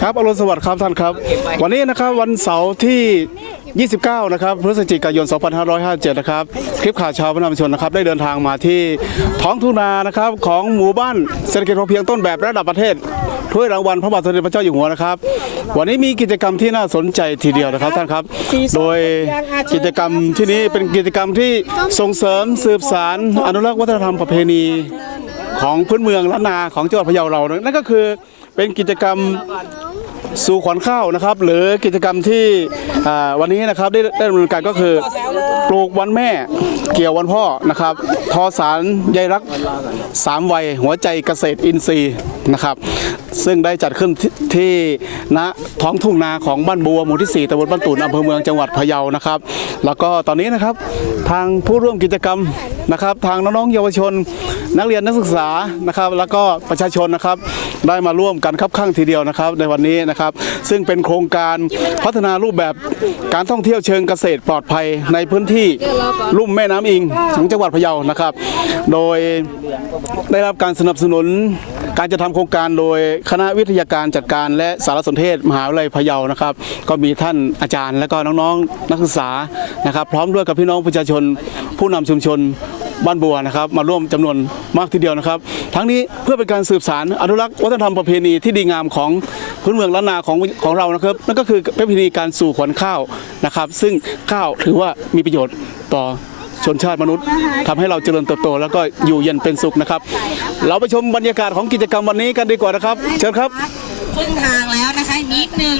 ครับอรุณสวัสดิ์ครับท่านครับ วันนี้นะครับวันเสาร์ที่ 29 นะครับพฤศจิกายน 2557 นะครับ คลิปข่าวเชาวพระนามชนนะครับได้เดินทางมาที่ท้องทุ่งนานะครับของหมู่บ้านเศรษฐกิจพอเพียงต้นแบบระดับประเทศถ้วยรางวัลพระบาทสมเด็จพระเจ้าอยู่หัวนะครับ วันนี้มีกิจกรรมที่น่าสนใจทีเดียวนะครับท่านครับ โดยกิจกรรมที่นี้เป็นกิจกรรมที่ส่งเสริมสืบสารอนุรักษ์วัฒนธรรมประเพณีของพื้นเมืองล้านนาของจังหวัดพะเยาเรา นั่นก็คือเป็นกิจกรรม สู่ขวัญข้าวนะครับ หรือกิจกรรมที่วันนี้นะครับได้ได้ดำเนินการก็คือปลูกวันแม่เกี่ยววันพ่อนะครับ ทอสารใยรักสามวัยหัวใจเกษตรอินทรีย์นะครับ ซึ่งได้จัดขึ้นที่ณท้องทุ่งนาของบ้านบัวหมู่ที่ 4ตำบลบ้านตุนอำเภอเมืองจังหวัดพะเยานะครับ แล้วก็ตอนนี้นะครับทางผู้ร่วมกิจกรรมนะครับ ทางน้องๆเยาวชน นักเรียนนักศึกษานะครับ แล้วก็ประชาชนนะครับได้มาร่วมกันครับข้างทีเดียวนะครับ ในวันนี้นะครับ ซึ่งเป็นโครงการพัฒนารูปแบบการท่องเที่ยวเชิงเกษตรปลอดภัยในพื้นที่ลุ่มแม่น้ำอิงของจังหวัดพะเยานะครับ โดยได้รับการสนับสนุนการจะทำโครงการโดยคณะวิทยาการจัดการและสารสนเทศมหาวิทยาลัยพะเยานะครับ ก็มีท่านอาจารย์และก็น้องๆนักศึกษานะครับ พร้อมด้วยกับพี่น้องประชาชนผู้นำชุมชน บ้านบัวนะครับ มาร่วมจำนวนมากทีเดียวนะครับ ทั้งนี้เพื่อเป็นการสืบสารอนุรักษ์วัฒนธรรมประเพณีที่ดีงามของพื้นเมืองล้านนาของของเรานะครับนั่นก็คือประเพณีการสู่ขวัญข้าวนะครับ ซึ่งข้าวถือว่ามีประโยชน์ต่อชนชาติมนุษย์ทำให้เราเจริญเติบโต แล้วก็อยู่เย็นเป็นสุขนะครับ เราไปชมบรรยากาศของกิจกรรมวันนี้กันดีกว่านะครับ เชิญครับ ครึ่งทางแล้วนะคะนิดนึง